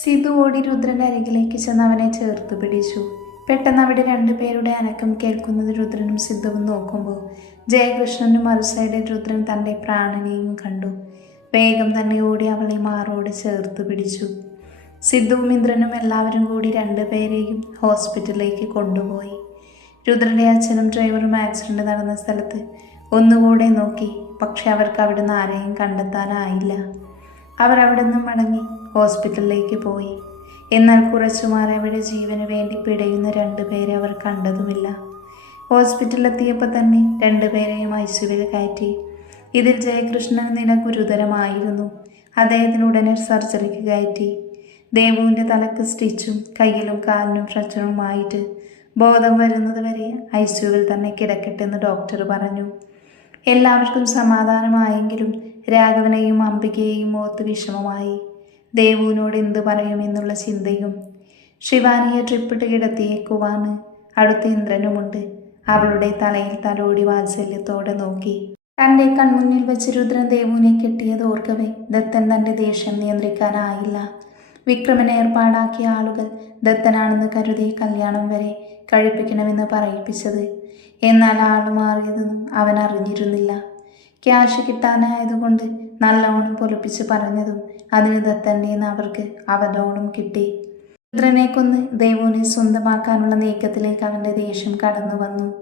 സിധു ഓടി രുദ്രന്റെ അരികിലേക്ക് ചെന്ന് അവനെ ചേർത്ത് പിടിച്ചു. പെട്ടെന്ന് അവിടെ രണ്ടുപേരുടെ അനക്കം കേൾക്കുന്നത് രുദ്രനും സിദ്ധുവും നോക്കുമ്പോൾ ജയകൃഷ്ണനും മറുസൈഡിൽ രുദ്രൻ തന്റെ പ്രാണനെയും കണ്ടു. വേഗം തന്നെ ഓടി അവളെ മാറോട് ചേർത്ത് പിടിച്ചു. സിദ്ധുവും ഇന്ദ്രനും എല്ലാവരും കൂടി രണ്ടുപേരെയും ഹോസ്പിറ്റലിലേക്ക് കൊണ്ടുപോയി. രുദ്രന്റെ അച്ഛനും ഡ്രൈവറും ആക്സിഡന്റ് നടന്ന സ്ഥലത്ത് ഒന്നുകൂടെ നോക്കി പക്ഷെ അവർക്ക് അവിടുന്ന് ആരെയും കണ്ടെത്താനായില്ല. അവർ അവിടെ നിന്നും മടങ്ങി ഹോസ്പിറ്റലിലേക്ക് പോയി. എന്നാൽ കുറച്ചുമാറി അവിടെ ജീവന് വേണ്ടി പിടയുന്ന രണ്ടുപേരെ അവർ കണ്ടതുമില്ല. ഹോസ്പിറ്റലിലെത്തിയപ്പോൾ തന്നെ രണ്ടുപേരെയും ഐസിയുവിൽ കയറ്റി. ഇതിൽ ജയകൃഷ്ണൻ നില ഗുരുതരമായിരുന്നു. അദ്ദേഹത്തിന് ഉടനെ സർജറിക്ക് കയറ്റി. ദേവുവിന്റെ തലക്ക് സ്റ്റിച്ചും കയ്യിലും കാലിനും ഫ്രക്ചറുമായിട്ട് ബോധം വരുന്നത് വരെ ഐസിയുവിൽ തന്നെ കിടക്കട്ടെന്ന് ഡോക്ടർ പറഞ്ഞു. എല്ലാവർക്കും സമാധാനമായെങ്കിലും രാഘവനെയും അംബികയെയും ഓർത്ത് വിഷമമായി. ദേവുവിനോട് എന്തു പറയുമെന്നുള്ള ചിന്തയും. ശിവാനിയെ ട്രിപ്പിട്ട് കിടത്തിയേക്കുവാണ്. അടുത്ത ഇന്ദ്രനുമുണ്ട്. അവളുടെ തലയിൽ തലോടി വാത്സല്യത്തോടെ നോക്കി. തന്റെ കൺമുന്നിൽ വെച്ച് രുദ്രൻ ദേവുവിനെ കെട്ടിയത് ഓർക്കവേ. ദത്തൻ തന്റെ ദേഷ്യം നിയന്ത്രിക്കാനായില്ല. വിക്രമൻ ഏർപ്പാടാക്കിയ ആളുകൾ ദത്തനാണെന്ന് കരുതി കല്യാണം വരെ കഴിപ്പിക്കണമെന്ന് പറയിപ്പിച്ചത്. എന്നാൽ ആൾ മാറിയതൊന്നും അവൻ അറിഞ്ഞിരുന്നില്ല. ക്യാഷ് കിട്ടാനായതുകൊണ്ട് നല്ലോണം പൊലിപ്പിച്ച് പറഞ്ഞതും അതിന് ദത്തന്റെന്ന് അവർക്ക് അവലോണം കിട്ടി. പുത്രനെ കൊന്ന് ദേവുവിനെ സ്വന്തമാക്കാനുള്ള നീക്കത്തിലേക്ക് അവന്റെ ദേഷ്യം കടന്നു വന്നു.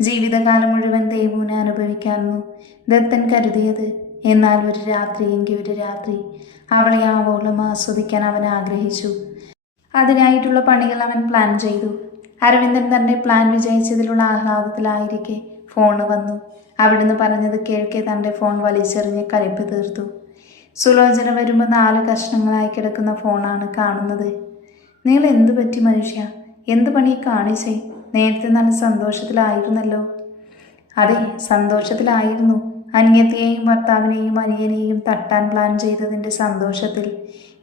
ജീവിതകാലം മുഴുവൻ ദേവുവിനെ അനുഭവിക്കാമെന്നു ദത്തൻ കരുതിയത് എന്നാൽ ഒരു രാത്രിയെങ്കിൽ ഒരു രാത്രി അവളെ ആവോളം ആസ്വദിക്കാൻ അവൻ ആഗ്രഹിച്ചു. അതിനായിട്ടുള്ള പണികൾ അവൻ പ്ലാൻ ചെയ്തു. അരവിന്ദൻ തന്റെ പ്ലാൻ വിജയിച്ചതിലുള്ള ആഹ്ലാദത്തിലായിരിക്കെ ഫോൺ വന്നു. അവിടുന്ന് പറഞ്ഞത് കേൾക്കെ തന്റെ ഫോൺ വലിച്ചെറിഞ്ഞ് കലിപ്പ് തീർത്തു. സുലോചന വരുമ്പോൾ നാല് കഷ്ണങ്ങളായി കിടക്കുന്ന ഫോണാണ് കാണുന്നത്. നിങ്ങൾ എന്തു പറ്റി മനുഷ്യ? എന്ത് പണി കാണിച്ചേ? നേരത്തെ നല്ല സന്തോഷത്തിലായിരുന്നല്ലോ. അതെ സന്തോഷത്തിലായിരുന്നു. അനിയത്തിയെയും ഭർത്താവിനെയും അനിയനെയും തട്ടാൻ പ്ലാൻ ചെയ്തതിന്റെ സന്തോഷത്തിൽ.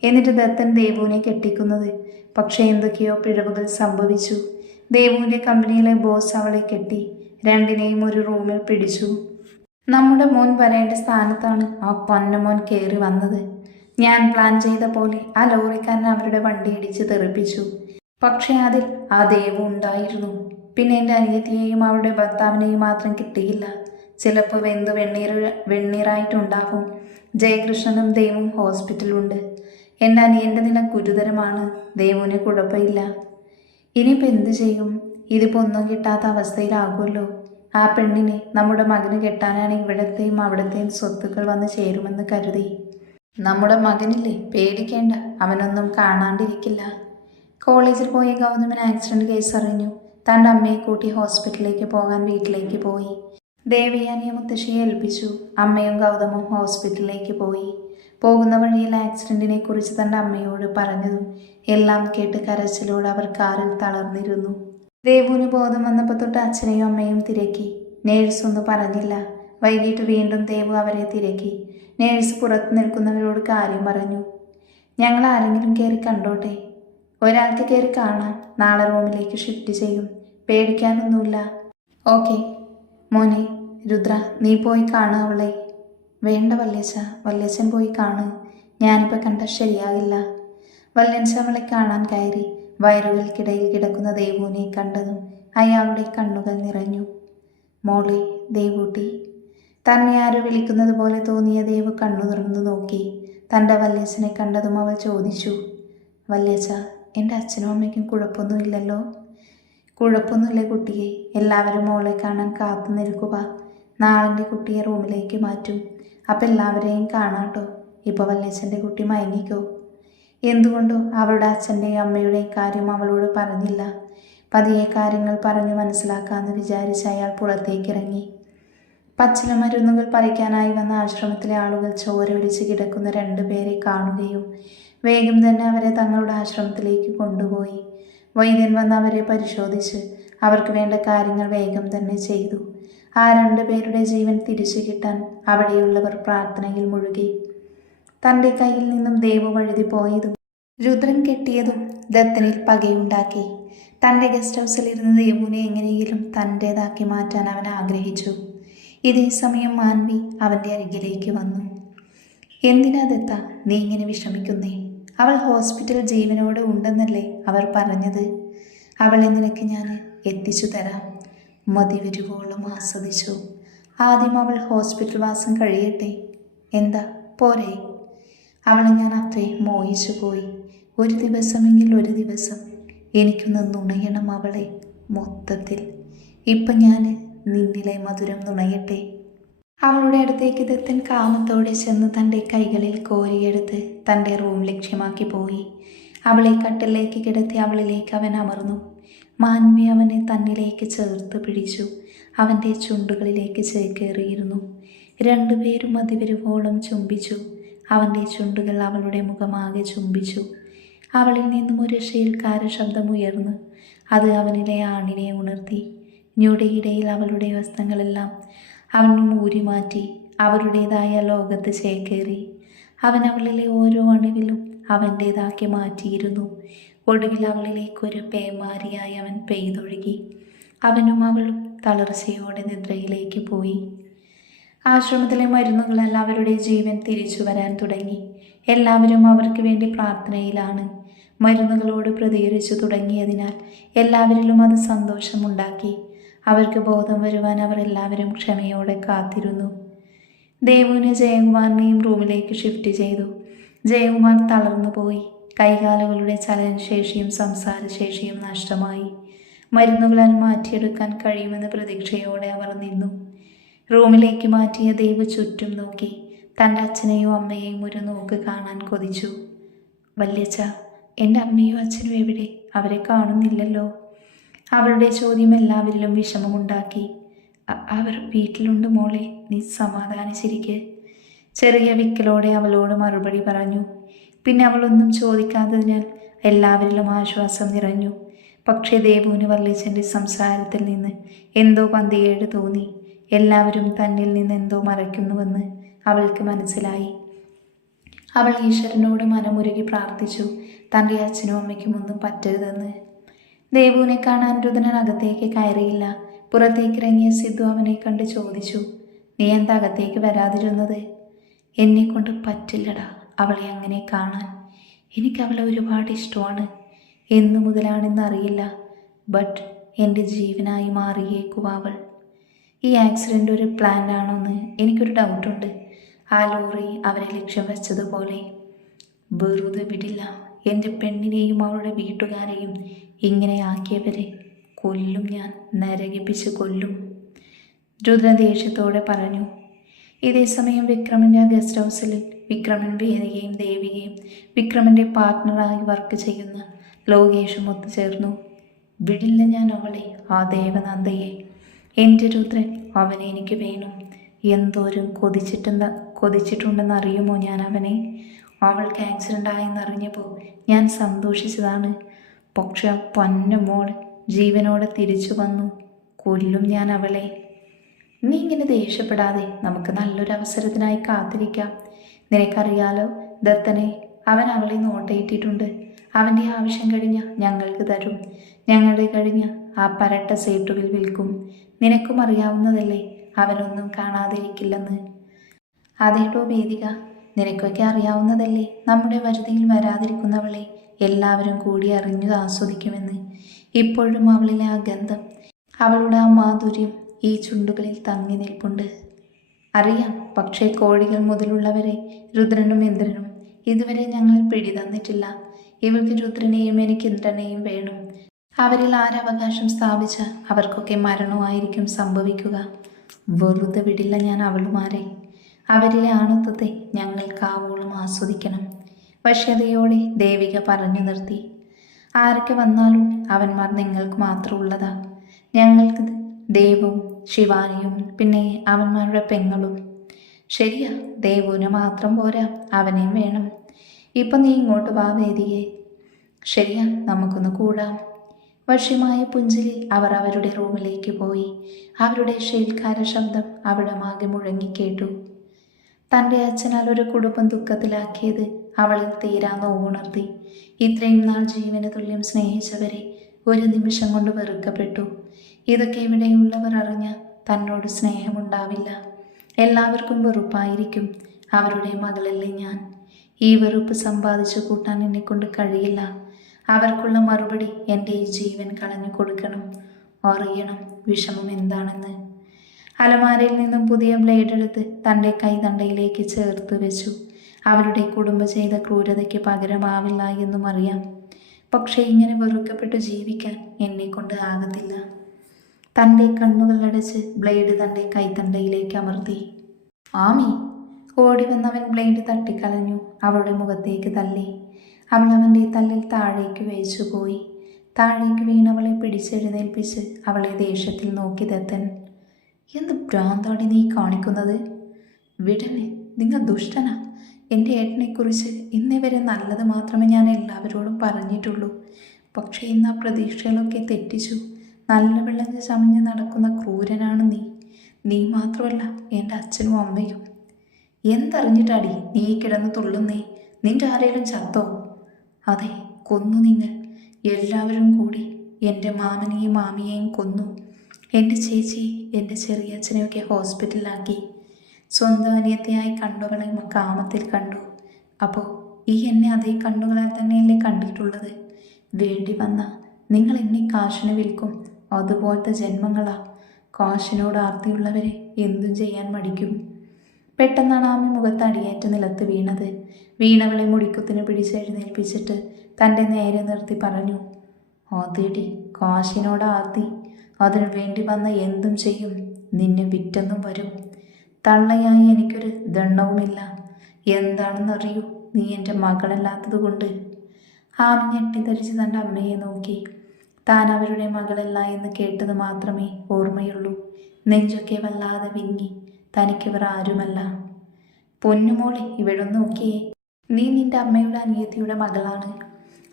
എന്നിട്ട് ദത്തൻ ദേവുവിനെ കെട്ടിക്കുന്നത്. പക്ഷേ എന്തൊക്കെയോ പിഴവുകൾ സംഭവിച്ചു. ദേവുവിന്റെ കമ്പനിയിലെ ബോസ് അവളെ കെട്ടി. രണ്ടിനെയും ഒരു റൂമിൽ പിടിച്ചു. നമ്മുടെ മോൻ വരേണ്ട സ്ഥാനത്താണ് ആ പൊന്നമോൻ കയറി വന്നത്. ഞാൻ പ്ലാൻ ചെയ്ത പോലെ ആ ലോറിക്കാരൻ അവരുടെ വണ്ടി ഇടിച്ച് തെറിപ്പിച്ചു. പക്ഷേ അതിൽ ആ ദേവു ഉണ്ടായിരുന്നു. പിന്നെ എന്റെ അനിയത്തിയെയും അവരുടെ ഭർത്താവിനെയും മാത്രം കിട്ടിയില്ല. ചിലപ്പോൾ വെന്ത് വെണ്ണീർ വെണ്ണീറായിട്ടുണ്ടാകും ജയകൃഷ്ണനും ദേവും ഹോസ്പിറ്റലുണ്ട് എന്റെ അനിയന്റെ നില ഗുരുതരമാണ്. ദേവുവിന് കുഴപ്പമില്ല. ഇനിയിപ്പോൾ എന്ത് ചെയ്യും? ഇതിപ്പോൾ ഒന്നും കിട്ടാത്ത അവസ്ഥയിലാകുമല്ലോ. ആ പെണ്ണിനെ നമ്മുടെ മകന് കെട്ടാനാണ് ഇവിടത്തെയും അവിടത്തെയും സ്വത്തുക്കൾ വന്ന് ചേരുമെന്ന് കരുതി. നമ്മുടെ മകനില്ലേ? പേടിക്കേണ്ട. അവനൊന്നും കാണാണ്ടിരിക്കില്ല. കോളേജിൽ പോയ ഗൗതമൻ ആക്സിഡന്റ് കേസ് അറിഞ്ഞു. തന്റെ അമ്മയെ കൂട്ടി ഹോസ്പിറ്റലിലേക്ക് പോകാൻ വീട്ടിലേക്ക് പോയി. ദേവിയാനിയെ മുത്തശ്ശിയെ ഏൽപ്പിച്ചു. അമ്മയും ഗൗതമും ഹോസ്പിറ്റലിലേക്ക് പോയി. പോകുന്ന വഴിയിൽ ആക്സിഡന്റിനെ കുറിച്ച് തന്റെ അമ്മയോട് പറഞ്ഞതും എല്ലാം കേട്ട് കരച്ചിലോട് അവർ കാറിൽ തളർന്നിരുന്നു. ദേവുവിന് ബോധം വന്നപ്പോൾ തൊട്ട് അച്ഛനെയും അമ്മയും തിരക്കി. നേഴ്സ് ഒന്നും പറഞ്ഞില്ല. വൈകിട്ട് വീണ്ടും ദേവു അവരെ തിരക്കി. നേഴ്സ് പുറത്ത് നിൽക്കുന്നവരോട് കാര്യം പറഞ്ഞു. ഞങ്ങൾ ആരെങ്കിലും കയറി കണ്ടോട്ടെ. ഒരാൾക്ക് കയറി കാണാം. നാളെ റൂമിലേക്ക് ഷിഫ്റ്റ് ചെയ്യും. പേടിക്കാനൊന്നുമില്ല. ഓക്കെ. മോനെ രുദ്ര നീ പോയി കാണാവളേ വേണ്ട വല്യച്ച വല്ലേച്ചൻ പോയി കാണു. ഞാനിപ്പോൾ കണ്ട ശരിയാകില്ല. വല്യച്ച അവളെ കാണാൻ കയറി വയറുകൾക്കിടയിൽ കിടക്കുന്ന ദേവുവിനെ കണ്ടതും അയാളുടെ കണ്ണുകൾ നിറഞ്ഞു. മോളെ ദേവൂട്ടി തന്നെ ആരോ വിളിക്കുന്നത് പോലെ തോന്നിയ ദേവ് കണ്ണു തുറന്നു നോക്കി. തന്റെ വല്യച്ഛനെ കണ്ടതും അവൾ ചോദിച്ചു വല്യച്ഛ എന്റെ അച്ഛനും അമ്മയ്ക്കും കുഴപ്പമൊന്നുമില്ലല്ലോ കുഴപ്പമൊന്നുമില്ല കുട്ടിയെ എല്ലാവരും മോളെ കാണാൻ കാത്തു നിൽക്കുക. നാളെ കുട്ടിയെ റൂമിലേക്ക് മാറ്റും. അപ്പം എല്ലാവരെയും കാണാട്ടോ. ഇപ്പോൾ വല്യച്ഛന്റെ കുട്ടി മയങ്ങിക്കോ. എന്തുകൊണ്ടോ അവളുടെ അച്ഛന്റെയും അമ്മയുടെയും കാര്യം അവളോട് പറഞ്ഞില്ല. പതിയെ കാര്യങ്ങൾ പറഞ്ഞു മനസ്സിലാക്കാമെന്ന് വിചാരിച്ച് അയാൾ പുറത്തേക്ക് ഇറങ്ങി പച്ചില മരുന്നുകൾ പറിക്കാനായി വന്ന ആശ്രമത്തിലെ ആളുകൾ ചോര ചോരൊടിച്ച് കിടക്കുന്ന രണ്ടുപേരെ കാണുകയും വേഗം തന്നെ അവരെ തങ്ങളുടെ ആശ്രമത്തിലേക്ക് കൊണ്ടുപോയി. വൈദ്യൻ വന്ന് അവരെ പരിശോധിച്ച് അവർക്ക് വേണ്ട കാര്യങ്ങൾ വേഗം തന്നെ ചെയ്തു. ആ രണ്ടു പേരുടെ ജീവൻ തിരിച്ചു കിട്ടാൻ അവിടെയുള്ളവർ പ്രാർത്ഥനയിൽ മുഴുകി. തന്റെ കയ്യിൽ നിന്നും ദേവു വഴുതി പോയതും രുദ്രൻ കെട്ടിയതും ദത്തനിൽ പകയുണ്ടാക്കി. തന്റെ ഗസ്റ്റ് ഹൗസിലിരുന്ന് ദേവുവിനെ എങ്ങനെയെങ്കിലും തന്റേതാക്കി മാറ്റാൻ അവൻ ആഗ്രഹിച്ചു. ഇതേ സമയം മാൻവി അവന്റെ അരികിലേക്ക് വന്നു. എന്തിനാ ദത്ത നീ ഇങ്ങനെ വിഷമിക്കുന്നേ? അവൾ ഹോസ്പിറ്റൽ ജീവനോട് ഉണ്ടെന്നല്ലേ അവർ പറഞ്ഞത്. അവളെ നിനക്ക് ഞാൻ എത്തിച്ചു തരാം. മതി വരുവോളം ആസ്വദിച്ചു. ആദ്യം അവൾ ഹോസ്പിറ്റൽ വാസം കഴിയട്ടെ. എന്താ? പോരെ. അവളെ ഞാൻ അത്രയും മോഹിച്ചു പോയി. ഒരു ദിവസമെങ്കിൽ ഒരു ദിവസം. എനിക്കൊന്ന് നുണയണം അവളെ മൊത്തത്തിൽ. ഇപ്പം ഞാൻ നിന്നിലെ മധുരം നുണയട്ടെ. അവളുടെ അടുത്തേക്ക് ദത്തൻ കാമത്തോടെ ചെന്ന് തന്റെ കൈകളിൽ കോരിയെടുത്ത് തന്റെ റൂം ലക്ഷ്യമാക്കി പോയി. അവളെ കട്ടിലേക്ക് കിടത്തി അവളിലേക്ക് അവൻ അമർന്നു. മാൻവി അവനെ തന്നിലേക്ക് ചേർത്ത് പിടിച്ചു. അവന്റെ ചുണ്ടുകളിലേക്ക് ചേക്കേറിയിരുന്നു. രണ്ടുപേരും അതിവരുവോളം ചുംബിച്ചു. അവന്റെ ചുണ്ടുകൾ അവളുടെ മുഖമാകെ ചുംബിച്ചു. അവളിൽ നിന്നും ഒരു ഷീൽക്കാര ശബ്ദം ഉയർന്നു അത് അവനിലെ ആണിനെ ഉണർത്തി. ഞൊടിയിടയിൽ അവളുടെ വസ്ത്രങ്ങളെല്ലാം അവൻ ഊരി മാറ്റി അവരുടേതായ ലോകത്ത് ചേക്കേറി. അവൻ അവളിലെ ഓരോ അണുവിലും അവന്റേതാക്കി മാറ്റിയിരുന്നു. ഒടുവിൽ അവളിലേക്കൊരു പേമാരിയായി അവൻ പെയ്തൊഴുകി. അവനും അവളും തളർച്ചയോടെ നിദ്രയിലേക്ക് പോയി. ആശ്രമത്തിലെ മരുന്നുകളെല്ലാം അവരുടെ ജീവൻ തിരിച്ചു വരാൻ തുടങ്ങി. എല്ലാവരും അവർക്ക് വേണ്ടി പ്രാർത്ഥനയിലാണ്. മരുന്നുകളോട് പ്രതികരിച്ചു തുടങ്ങിയതിനാൽ എല്ലാവരിലും അത് സന്തോഷമുണ്ടാക്കി. അവർക്ക് ബോധം വരുവാൻ അവർ എല്ലാവരും ക്ഷമയോടെ കാത്തിരുന്നു. ദേവുവിനെ ജയകുമാറിനെയും റൂമിലേക്ക് ഷിഫ്റ്റ് ചെയ്തു. ജയകുമാർ തളർന്നു പോയി കൈകാലുകളുടെ ചലനശേഷിയും സംസാരശേഷിയും നഷ്ടമായി. മരുന്നുകളാൽ മാറ്റിയെടുക്കാൻ കഴിയുമെന്ന പ്രതീക്ഷയോടെ അവർ നിന്നു. റൂമിലേക്ക് മാറ്റിയ ദൈവ് ചുറ്റും നോക്കി. തന്റെ അച്ഛനെയും അമ്മയെയും ഒരു നോക്ക് കാണാൻ കൊതിച്ചു. വല്യച്ഛ എന്റെ അമ്മയും അച്ഛനും എവിടെ? അവരെ കാണുന്നില്ലല്ലോ. അവളുടെ ചോദ്യം എല്ലാവരിലും വിഷമമുണ്ടാക്കി. "അ- അവർ വീട്ടിലുണ്ട് മോളെ നീ സമാധാനിച്ചിരിക്കെ. ചെറിയ വിക്കലോടെ അവളോട് മറുപടി പറഞ്ഞു. പിന്നെ അവളൊന്നും ചോദിക്കാത്തതിനാൽ എല്ലാവരിലും ആശ്വാസം നിറഞ്ഞു. പക്ഷേ ദേവുവിന് വല്ലിച്ചന്റെ സംസാരത്തിൽ നിന്ന് എന്തോ പന്തികേട് തോന്നി. എല്ലാവരും തന്നിൽ നിന്ന് എന്തോ മറയ്ക്കുന്നുവെന്ന് അവൾക്ക് മനസ്സിലായി. അവൾ ഈശ്വരനോട് മനമുരുകി പ്രാർത്ഥിച്ചു തന്റെ അച്ഛനും അമ്മയ്ക്കും ഒന്നും പറ്റരുതെന്ന്. ദേവുവിനെ കാണാൻ രുദനൻ അകത്തേക്ക് കയറിയില്ല. പുറത്തേക്ക് ഇറങ്ങിയ സിദ്ധു അവനെ കണ്ട് ചോദിച്ചു നീ എന്താ അകത്തേക്ക് വരാതിരുന്നത്? എന്നെ കൊണ്ട് പറ്റില്ലടാ. അവളെ അങ്ങനെ കാണാൻ എനിക്ക് അവളെ ഒരുപാട് ഇഷ്ടമാണ്. എന്നു മുതലാണെന്ന് അറിയില്ല. ബട്ട് എന്റെ ജീവനായി മാറിയേക്കുവ അവൾ. ഈ ആക്സിഡന്റ് ഒരു പ്ലാൻ ആണോന്ന് എനിക്കൊരു ഡൗട്ടുണ്ട്. ആ ലോറി അവരെ ലക്ഷ്യം വെച്ചതുപോലെ. വെറുതെ വിടില്ല. എന്റെ പെണ്ണിനെയും അവളുടെ വീട്ടുകാരെയും ഇങ്ങനെ ആക്കിയവരെ കൊല്ലും ഞാൻ. നരകിപ്പിച്ച് കൊല്ലും. രുദ്ര ദേഷ്യത്തോടെ പറഞ്ഞു ഇതേ സമയം വിക്രമിന്റെ ഗസ്റ്റ് ഹൗസിൽ വിക്രമൻ വേദികയും ദേവികയും വിക്രമന്റെ പാർട്ട്ണറായി വർക്ക് ചെയ്യുന്ന ലോകേഷും ഒത്തുചേർന്നു. വിടില്ല ഞാൻ അവളെ ആ ദേവനന്ദയെ. എന്റെ രുദ്രൻ അവനെ എനിക്ക് വേണം. എന്തോരം കൊതിച്ചിട്ടെന്ന് കൊതിച്ചിട്ടുണ്ടെന്ന് അറിയുമോ ഞാൻ അവനെ? അവൾക്ക് ആക്സിഡന്റ് ആയെന്നറിഞ്ഞപ്പോൾ ഞാൻ സന്തോഷിച്ചതാണ്. പക്ഷെ ആ ജീവനോടെ തിരിച്ചു വന്നു. കൊല്ലും ഞാൻ അവളെ. നീ ഇങ്ങനെ ദേഷ്യപ്പെടാതെ നമുക്ക് നല്ലൊരു അവസരത്തിനായി കാത്തിരിക്കാം. നിനക്കറിയാലോ ദത്തനെ അവൻ അവളെ നോട്ടയിട്ടിട്ടുണ്ട്. അവന്റെ ആവശ്യം കഴിഞ്ഞ ഞങ്ങൾക്ക് തരും. ഞങ്ങളുടെ കഴിഞ്ഞ ആ പരട്ട സേട്ടുവിൽ വിൽക്കും. നിനക്കും അറിയാവുന്നതല്ലേ അവനൊന്നും കാണാതിരിക്കില്ലെന്ന്. അതേട്ടോ വേദിക നിനക്കൊക്കെ അറിയാവുന്നതല്ലേ നമ്മുടെ വരുതിയിൽ വരാതിരിക്കുന്നവളെ എല്ലാവരും കൂടി അറിഞ്ഞു ആസ്വദിക്കുമെന്ന്. ഇപ്പോഴും അവളിലെ ആ ഗന്ധം അവളുടെ ആ മാധുര്യം ഈ ചുണ്ടുകളിൽ തങ്ങി നിൽപ്പുണ്ട്. അറിയാം പക്ഷേ കോഴികൾ മുതലുള്ളവരെ രുദ്രനും ഇന്ദ്രനും ഇതുവരെ ഞങ്ങൾ പിടിതന്നിട്ടില്ല. ഇവൾക്ക് രുദ്രനെയും എനിക്ക് ഇന്ദ്രനെയും വേണം. അവരിൽ ആരവകാശം സ്ഥാപിച്ച അവർക്കൊക്കെ മരണമായിരിക്കും സംഭവിക്കുക. വെറുതെ വിടില്ല ഞാൻ അവളുമാരെ. അവരിലെ ആണത്വത്തെ ഞങ്ങൾ കാവോളം ആസ്വദിക്കണം. വശ്യതയോടെ ദേവിക പറഞ്ഞു നിർത്തി. ആരൊക്കെ വന്നാലും അവന്മാർ നിങ്ങൾക്ക് മാത്രമുള്ളതാ ഞങ്ങൾക്ക് ദൈവവും ശിവാനിയും പിന്നെ അവന്മാരുടെ പെങ്ങളും. ശരിയാ ദേവുവിന് മാത്രം പോരാ അവനെയും വേണം. ഇപ്പം നീ ഇങ്ങോട്ട് വാ വേദിയെ. ശരിയാ നമുക്കൊന്ന് കൂടാം. വശ്യമായ പുഞ്ചിലി അവർ അവരുടെ റൂമിലേക്ക് പോയി. അവരുടെ ഷേൽക്കാര ശബ്ദം അവിടെ അവിടമാകെ മുഴങ്ങിക്കേട്ടു തന്റെ അച്ഛനാൽ ഒരു കുടുംബം ദുഃഖത്തിലാക്കിയത് അവളിൽ തീരാ നോവുണർത്തി. ഇത്രയും നാൾ ജീവന തുല്യം സ്നേഹിച്ചവരെ ഒരു നിമിഷം കൊണ്ട് വെറുക്കപ്പെട്ടു. ഇതൊക്കെ ഇവിടെയുള്ളവർ അറിഞ്ഞ് തന്നോട് സ്നേഹമുണ്ടാവില്ല. എല്ലാവർക്കും വെറുപ്പായിരിക്കും. അവരുടെ മകളല്ലേ ഞാൻ. ഈ വെറുപ്പ് സമ്പാദിച്ചു കൂട്ടാൻ എന്നെക്കൊണ്ട് കഴിയില്ല. അവർക്കുള്ള മറുപടി എന്റെ ഈ ജീവൻ കളഞ്ഞു കൊടുക്കണം. അറിയണം വിഷമം എന്താണെന്ന്. അലമാരയിൽ നിന്നും പുതിയ ബ്ലേഡ് എടുത്ത് തന്റെ കൈതണ്ടയിലേക്ക് ചേർത്ത് വെച്ചു. അവരുടെ കുടുംബം ചെയ്ത ക്രൂരതയ്ക്ക് പകരമാവില്ല എന്നും അറിയാം. പക്ഷേ ഇങ്ങനെ വെറുക്കപ്പെട്ട് ജീവിക്കാൻ എന്നെ കൊണ്ട് ആകത്തില്ല. തന്റെ കണ്ണുകൾ അടച്ച് ബ്ലേഡ് തന്റെ കൈത്തണ്ടയിലേക്ക് അമർത്തി. ആമി ഓടി വന്നവൻ ബ്ലേഡ് തട്ടിക്കളഞ്ഞു അവളുടെ മുഖത്തേക്ക് തല്ലി അവൾ അവന്റെ തല്ലിൽ താഴേക്ക് വേച്ചു പോയി താഴേക്ക് വീണവളെ പിടിച്ചെഴുന്നേൽപ്പിച്ച് അവളെ ദേഷ്യത്തിൽ നോക്കി ദത്തൻ. എന്ത് ഭ്രാന്താടി നീ കാണിക്കുന്നത്? വിടനെ നിങ്ങൾ ദുഷ്ടനാ. എന്റെ ഏട്ടനെക്കുറിച്ച് ഇന്നേ വരെ നല്ലത് മാത്രമേ ഞാൻ എല്ലാവരോടും പറഞ്ഞിട്ടുള്ളൂ. പക്ഷേ ഇന്ന് ആ പ്രതീക്ഷകളൊക്കെ തെറ്റിച്ചു. നല്ല വിളഞ്ഞ് ചമഞ്ഞ് നടക്കുന്ന ക്രൂരനാണ് നീ. നീ മാത്രമല്ല എന്റെ അച്ഛനും അമ്മയും. എന്തറിഞ്ഞിട്ടാടി നീ കിടന്ന് തുള്ളുന്നേ? നിന്റെ ആരേലും ചത്തോ? അതെ കൊന്നു നിങ്ങൾ. എല്ലാവരും കൂടി എന്റെ മാമനെയും മാമിയെയും കൊന്നു. എന്റെ ചേച്ചി എന്റെ ചെറിയച്ഛനെയൊക്കെ ഹോസ്പിറ്റലിലാക്കി. സ്വന്തം അനിയത്തിയായി കണ്ണുകളെ കാമത്തിൽ കണ്ടു. അപ്പോൾ ഈ എന്നെ അതേ കണ്ണുകളാൽ തന്നെയല്ലേ കണ്ടിട്ടുള്ളത്? വേണ്ടി വന്ന നിങ്ങൾ എന്നെ കാശിന് വിൽക്കും. അതുപോലത്തെ ജന്മങ്ങളാ. കാശിനോട് ആർത്തിയുള്ളവരെ എന്തും ചെയ്യാൻ മടിക്കും. പെട്ടെന്നാണ് ആമി മുഖത്ത് അടിയേറ്റ് നിലത്ത് വീണത്. വീണവളെ മുടിക്കുത്തിന് പിടിച്ചെഴുന്നേൽപ്പിച്ചിട്ട് തന്റെ നേരെ നിർത്തി പറഞ്ഞു അതേടി കാശിനോട് ആർത്തി. അതിനു വേണ്ടി വന്ന എന്തും ചെയ്യും. നിന്നെ വിറ്റെന്നും വരും. തള്ളയായി എനിക്കൊരു ദണ്ണവുമില്ല എന്താണെന്നറിയൂ. നീ എന്റെ മകളല്ലാത്തത് കൊണ്ട് ആമി ഞെട്ടിധരിച്ച് തന്റെ അമ്മയെ നോക്കി. താൻ അവരുടെ മകളല്ല എന്ന് കേട്ടത് മാത്രമേ ഓർമ്മയുള്ളൂ. നെഞ്ചൊക്കെ വല്ലാതെ വിങ്ങി. തനിക്കിവർ ആരുമല്ല. പൊന്നുമോളെ ഇവിടെ നോക്കിയേ. നീ നിന്റെ അമ്മയുടെ അനിയത്തിയുടെ മകളാണ്.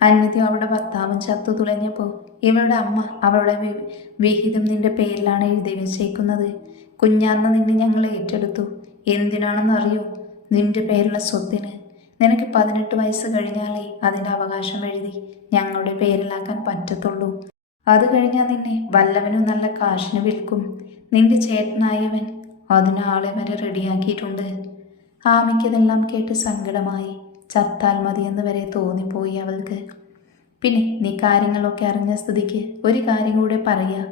അനിയത്തി അവളുടെ ഭർത്താവും ചത്തു തുളഞ്ഞപ്പോൾ ഇവളുടെ അമ്മ അവളുടെ വിഹിതം നിന്റെ പേരിലാണ് എഴുതി വെച്ചേക്കുന്നത്. കുഞ്ഞാന്ന നിന്നെ ഞങ്ങൾ ഏറ്റെടുത്തു. എന്തിനാണെന്നറിയോ? നിന്റെ പേരുള്ള സ്വത്തിന്. നിനക്ക് പതിനെട്ട് വയസ്സ് കഴിഞ്ഞാലേ അതിന്റെ അവകാശം എഴുതി ഞങ്ങളുടെ പേരിലാക്കാൻ പറ്റത്തുള്ളൂ. അത് കഴിഞ്ഞാൽ നിന്നെ വല്ലവനും നല്ല കാശിന് വിൽക്കും. നിന്റെ ചേട്ടനായവൻ അതിന് ആളെ വരെ റെഡിയാക്കിയിട്ടുണ്ട്. ആമിക്കതെല്ലാം കേട്ട് സങ്കടമായി. ചത്താൽ മതിയെന്ന് വരെ തോന്നിപ്പോയി അവൾക്ക്. പിന്നെ നീ കാര്യങ്ങളൊക്കെ അറിഞ്ഞ സ്ഥിതിക്ക് ഒരു കാര്യം കൂടെ പറയാ.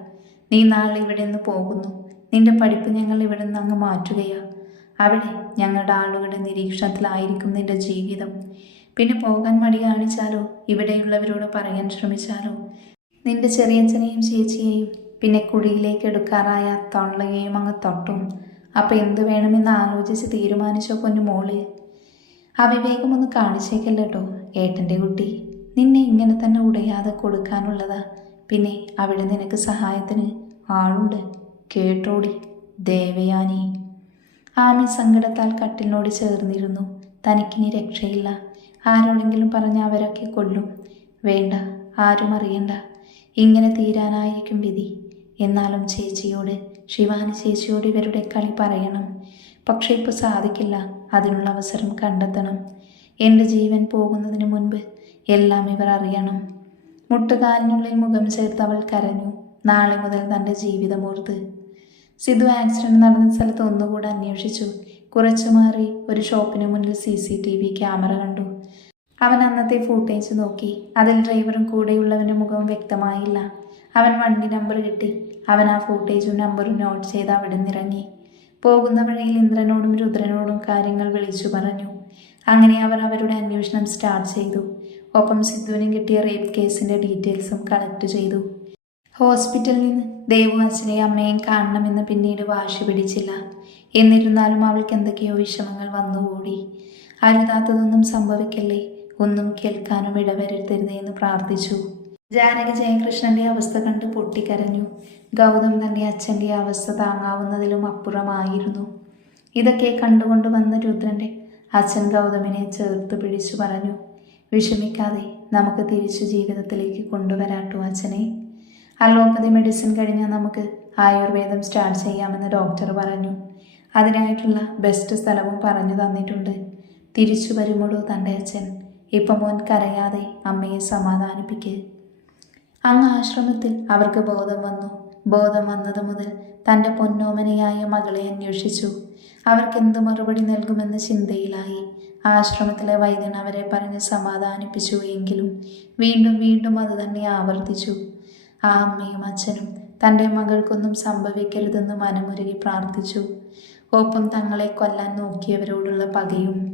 നീ നാളെ ഇവിടെ നിന്ന് പോകുന്നു. നിന്റെ പഠിപ്പ് ഞങ്ങൾ ഇവിടെ നിന്ന് അങ്ങ് മാറ്റുകയാ. അവിടെ ഞങ്ങളുടെ ആളുകളുടെ നിരീക്ഷണത്തിലായിരിക്കും നിന്റെ ജീവിതം. പിന്നെ പോകാൻ മടി കാണിച്ചാലോ? ഇവിടെയുള്ളവരോട് പറയാൻ ശ്രമിച്ചാലോ? നിന്റെ ചെറിയച്ഛനെയും ചേച്ചിയെയും പിന്നെ കുഴിയിലേക്ക് എടുക്കാറായ തൊള്ളയെയും അങ്ങ് തൊട്ടും. അപ്പം എന്ത് വേണമെന്ന് ആലോചിച്ച് തീരുമാനിച്ചോ പൊന്നു മോൾ? അവിവേകം ഒന്ന് കാണിച്ചേക്കല്ലോ ഏട്ടന്റെ കുട്ടി നിന്നെ ഇങ്ങനെ തന്നെ ഉടയാതെ കൊടുക്കാനുള്ളതാ. പിന്നെ അവിടെ നിനക്ക് സഹായത്തിന് ആളുണ്ട്. കേട്ടോടി ദേവയാനി. ആമി സങ്കടത്താൽ കട്ടിലിനോട് ചേർന്നിരുന്നു. തനിക്കിനി രക്ഷയില്ല. ആരോടെങ്കിലും പറഞ്ഞ അവരൊക്കെ കൊല്ലും. വേണ്ട ആരും അറിയണ്ട. ഇങ്ങനെ തീരാനായിരിക്കും വിധി. എന്നാലും ചേച്ചിയോട് ശിവാനി ചേച്ചിയോട് ഇവരുടെ കളി പറയണം. പക്ഷേ ഇപ്പോൾ സാധിക്കില്ല. അതിനുള്ള അവസരം കണ്ടെത്തണം. എന്റെ ജീവൻ പോകുന്നതിന് മുൻപ് എല്ലാം ഇവർ അറിയണം. മുട്ടുകാലിനുള്ളിൽ മുഖം ചേർത്ത് അവൾ കരഞ്ഞു. നാളെ മുതൽ തന്റെ ജീവിതമോർത്ത് സിധു ആക്സിഡന്റ് നടന്ന സ്ഥലത്ത് ഒന്നുകൂടെ അന്വേഷിച്ചു. കുറച്ചു മാറി ഒരു ഷോപ്പിന് മുന്നിൽ C C T V camera കണ്ടു. അവൻ അന്നത്തെ ഫൂട്ടേജ് നോക്കി. അതിൽ ഡ്രൈവറും കൂടെയുള്ളവന്റെ മുഖം വ്യക്തമായില്ല. അവൻ വണ്ടി നമ്പർ കിട്ടി. അവൻ ആ ഫൂട്ടേജും നമ്പറും നോട്ട് ചെയ്ത് അവിടെ നിന്നിറങ്ങി. പോകുന്ന വഴിയിൽ ഇന്ദ്രനോടും രുദ്രനോടും കാര്യങ്ങൾ വിളിച്ചു പറഞ്ഞു. അങ്ങനെ അവർ അവരുടെ അന്വേഷണം സ്റ്റാർട്ട് ചെയ്തു. ഒപ്പം സിദ്ധുവിനും കിട്ടിയ റേപ്പ് കേസിന്റെ ഡീറ്റെയിൽസും കളക്ട് ചെയ്തു. ഹോസ്പിറ്റലിൽ നിന്ന് ദേവു അമ്മയെ അമ്മയെയും കാണണമെന്ന് പിന്നീട് വാശി പിടിച്ചില്ല. എന്നിരുന്നാലും അവൾക്ക് എന്തൊക്കെയോ വിഷമങ്ങൾ വന്നുകൂടി. അരുതാത്തതൊന്നും സംഭവിക്കല്ലേ? ഒന്നും കേൾക്കാനും ഇടവരരുതരുതേ എന്ന് പ്രാർത്ഥിച്ചു. ജാനകി ജയകൃഷ്ണന്റെ അവസ്ഥ കണ്ട് പൊട്ടിക്കരഞ്ഞു. ഗൗതം തന്റെ അച്ഛന്റെ അവസ്ഥ താങ്ങാവുന്നതിലും അപ്പുറമായിരുന്നു. ഇതൊക്കെ കണ്ടുകൊണ്ട് വന്ന രുദ്രന്റെ അച്ഛൻ ഗൗതമിനെ ചേർത്ത് പിടിച്ചു പറഞ്ഞു വിഷമിക്കാതെ നമുക്ക് തിരിച്ചു ജീവിതത്തിലേക്ക് കൊണ്ടുവരാട്ടു അച്ഛനെ. അലോപ്പതി മെഡിസിൻ കഴിഞ്ഞാൽ നമുക്ക് ആയുർവേദം സ്റ്റാർട്ട് ചെയ്യാമെന്ന് ഡോക്ടർ പറഞ്ഞു. അതിനായിട്ടുള്ള ബെസ്റ്റ് സ്ഥലവും പറഞ്ഞു തന്നിട്ടുണ്ട്. തിരിച്ചു വരുമ്പോഴോ തന്റെ അച്ഛൻ? ഇപ്പം മോൻ കരയാതെ അമ്മയെ സമാധാനിപ്പിക്ക്. അങ്ങ് ആശ്രമത്തിൽ അവർക്ക് ബോധം വന്നു. ബോധം വന്നത് മുതൽ തന്റെ പൊന്നോമനയായ മകളെ അന്വേഷിച്ചു. അവർക്ക് എന്ത് മറുപടി നൽകുമെന്ന ചിന്തയിലായി. ആശ്രമത്തിലെ വൈദ്യൻ അവരെ പറഞ്ഞ് സമാധാനിപ്പിച്ചു എങ്കിലും വീണ്ടും വീണ്ടും അത് തന്നെ ആവർത്തിച്ചു. ആ അമ്മയും അച്ഛനും തന്റെ മകൾക്കൊന്നും സംഭവിക്കരുതെന്ന് മനമുരുകി പ്രാർത്ഥിച്ചു. ഒപ്പം തങ്ങളെ കൊല്ലാൻ നോക്കിയവരോടുള്ള പകയും